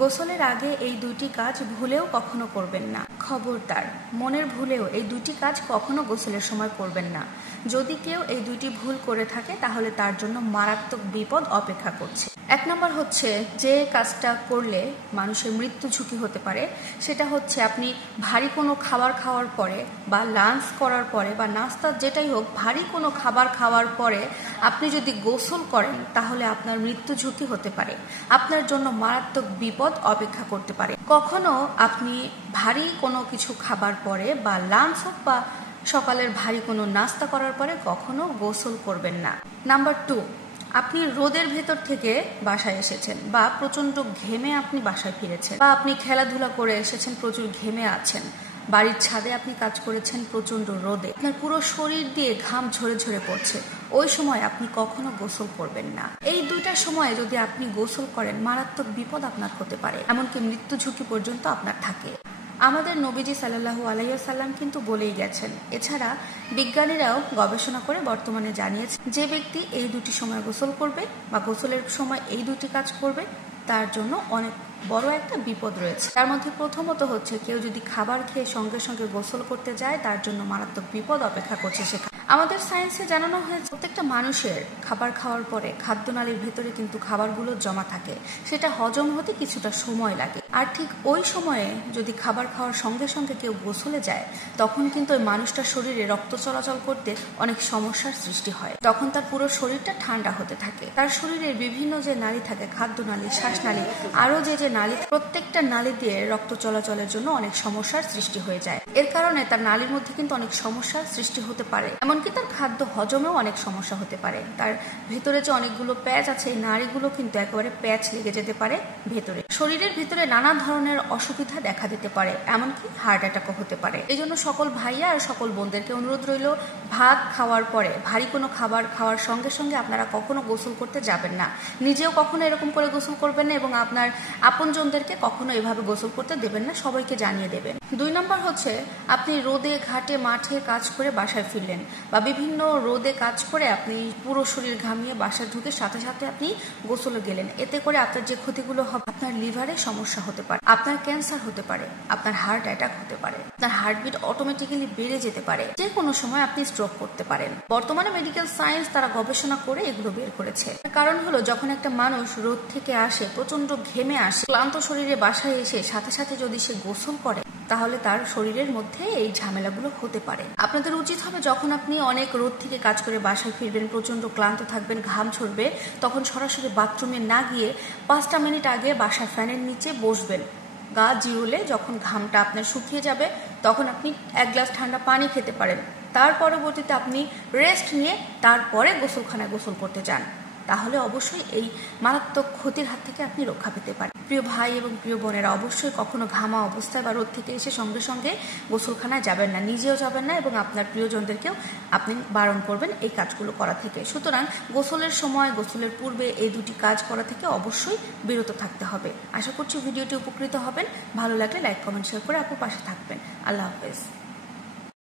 গোসলের আগে এই দুইটি কাজ ভুলেও কখনো করবেন না। খবরদার, মনের ভুলেও এই দুইটি কাজ কখনো গোসলের সময় করবেন না। যদি কেউ এই দুইটি ভুল করে থাকে তাহলে তার জন্য মারাত্মক বিপদ অপেক্ষা করছে। 1 নম্বর হচ্ছে, যে কাজটা করলে মানুষের মৃত্যু ঝুঁকি হতে পারে সেটা হচ্ছে আপনি ভারী কোনো খাবার খাওয়ার পরে বা লাঞ্চ করার পরে বা নাস্তা যেটাই হোক, ভারী কোনো খাবার খাওয়ার পরে আপনি যদি গোসল করেন তাহলে আপনার মৃত্যু ঝুঁকি হতে পারে, আপনার জন্য মারাত্মক বিপদ অপেক্ষা করতে পারে। কখনো আপনি ভারী কোনো কিছু খাবার পরে বা লাঞ্চ হোক বা সকালের ভারী কোনো নাস্তা করার পরে কখনো গোসল করবেন না। নাম্বার 2, আপনি রোদের ভেতর থেকে বাসায় এসেছেন বা প্রচন্ড ঘেমে আপনি বাসায় ফিরেছেন, বা আপনি খেলাধুলা করে এসেছেন, প্রচুর ঘেমে আছেন, বাড়ির ছাদে আপনি কাজ করেছেন প্রচন্ড রোদে, আপনার পুরো শরীর দিয়ে ঘাম ঝরে ঝরে পড়ছে, ওই সময় আপনি কখনো গোসল করবেন না। এই দুইটা সময়ে যদি আপনি গোসল করেন মারাত্মক বিপদ আপনার হতে পারে, এমনকি মৃত্যু ঝুঁকি পর্যন্ত আপনার থাকে। আমাদের নবীজি সাল্লাল্লাহু আলাইহি ওয়াসাল্লাম কিন্তু বলেই গেছেন। এছাড়া বিজ্ঞানীরাও গবেষণা করে বর্তমানে জানিয়েছে, যে ব্যক্তি এই দুটি সময় গোসল করবে বা গোসলের সময় এই দুটি কাজ করবে তার জন্য অনেক বড় একটা বিপদ রয়েছে। তার মধ্যে প্রথমত হচ্ছে, কেউ যদি খাবার খেয়ে সঙ্গে সঙ্গে গোসল করতে যায় তার জন্য মারাত্মক বিপদ অপেক্ষা করছে সেখানে। আমাদের সায়েন্সে জানানো হয়েছে, প্রত্যেকটা মানুষের খাবার খাওয়ার পরে খাদ্যনালীর ভেতরে কিন্তু খাবারগুলো জমা থাকে, সেটা হজম হতে কিছুটা সময় লাগে। আর ঠিক ওই সময়ে যদি খাবার খাওয়ার সঙ্গে সঙ্গে কেউ গোসলে যায় তখন কিন্তু ওই মানুষটার শরীরে রক্ত চলাচল করতে অনেক সমস্যার সৃষ্টি হয়। তখন তার পুরো শরীরটা ঠান্ডা হতে থাকে, তার শরীরের বিভিন্ন যে নালী থাকে, খাদ্যনালী, শ্বাসনালী, আরো যে নালী, প্রত্যেকটা নালী দিয়ে রক্ত চলাচলের জন্য অনেক সমস্যার সৃষ্টি হয়ে যায়। এর কারণে তার নালীর মধ্যে কিন্তু অনেক সমস্যার সৃষ্টি হতে পারে, এমনকি তার খাদ্য হজমেও অনেক সমস্যা হতে পারে। তার ভেতরে যে অনেকগুলো প্যাচ আছে, এই নাড়িগুলো কিন্তু একেবারে প্যাচ লেগে যেতে পারে ভেতরে। শরীরের ভিতরে নানা ধরনের অসুবিধা দেখা দিতে পারে, এমনকি হার্ট অ্যাটাকও হতে পারে। এই জন্য সকল ভাইয়া আর সকল বোনদেরকে অনুরোধ রইল, ভাত খাওয়ার পরে ভারী কোনো খাবার খাওয়ার সঙ্গে সঙ্গে আপনারা কখনো গোসল করতে যাবেন না। নিজেও কখনো এরকম করে গোসল করবেন না এবং আপনার আপনজনদেরকে কখনো এভাবে গোসল করতে দেবেন না, সবাইকে জানিয়ে দেবেন। 2 নম্বর হচ্ছে, আপনি রোদে ঘাটে মাঠে কাজ করে বাসায় ফিরলেন বা বিভিন্ন রোদে কাজ করে আপনি পুরো শরীর ঘামিয়ে বাসায় ঢুকে সাথে সাথে আপনি গোসলে গেলেন। এতে করে আপনার যে ক্ষতিগুলো হবে, আপনার লিভারে সমস্যা হতে পারে, আপনার ক্যান্সার হতে পারে, আপনার হার্ট অ্যাটাক হতে পারে, আপনার হার্টবিট অটোমেটিক্যালি বেড়ে যেতে পারে, যে কোনো সময় আপনি স্ট্রোক করতে পারেন। বর্তমানে মেডিকেল সায়েন্স তারা গবেষণা করে এগুলো বের করেছে। কারণ হলো, যখন একটা মানুষ রোদ থেকে আসে, প্রচন্ড ঘেমে আসে, ক্লান্ত শরীরে বাসায় এসে সাথে সাথে যদি সে গোসল করে তাহলে তার শরীরের মধ্যে এই ঝামেলাগুলো হতে পারে। আপনাদের উচিত হবে, যখন আপনি অনেক রোদ থেকে কাজ করে বাসায় ফিরবেন, প্রচন্ড ক্লান্ত থাকবেন, ঘাম ঝরবে, তখন সরাসরি বাথরুমে না গিয়ে 5টা মিনিট আগে বাসার ফ্যানের নিচে বসবেন। গা জিউলে যখন ঘামটা আপনার শুকিয়ে যাবে তখন আপনি 1 গ্লাস ঠান্ডা পানি খেতে পারেন। তার পরবর্তীতে আপনি রেস্ট নিয়ে তারপরে গোসলখানায় গোসল করতে যান, তাহলে অবশ্যই এই মারাত্মক ক্ষতির হাত থেকে আপনি রক্ষা পেতে পারেন। প্রিয় ভাই এবং প্রিয় বোনেরা, অবশ্যই কখনো ঘামা অবস্থায় বা রোদ থেকে এসে সঙ্গে সঙ্গে গোসলখানায় যাবেন না, নিজেও যাবেন না এবং আপনার প্রিয়জনদেরকেও আপনি বারণ করবেন এই কাজগুলো করা থেকে। সুতরাং গোসলের সময়, গোসলের পূর্বে এই দুটি কাজ করা থেকে অবশ্যই বিরত থাকতে হবে। আশা করছি ভিডিওটি উপকৃত হবেন। ভালো লাগলে লাইক, কমেন্ট, শেয়ার করে আপুর পাশে থাকবেন। আল্লাহ হাফেজ।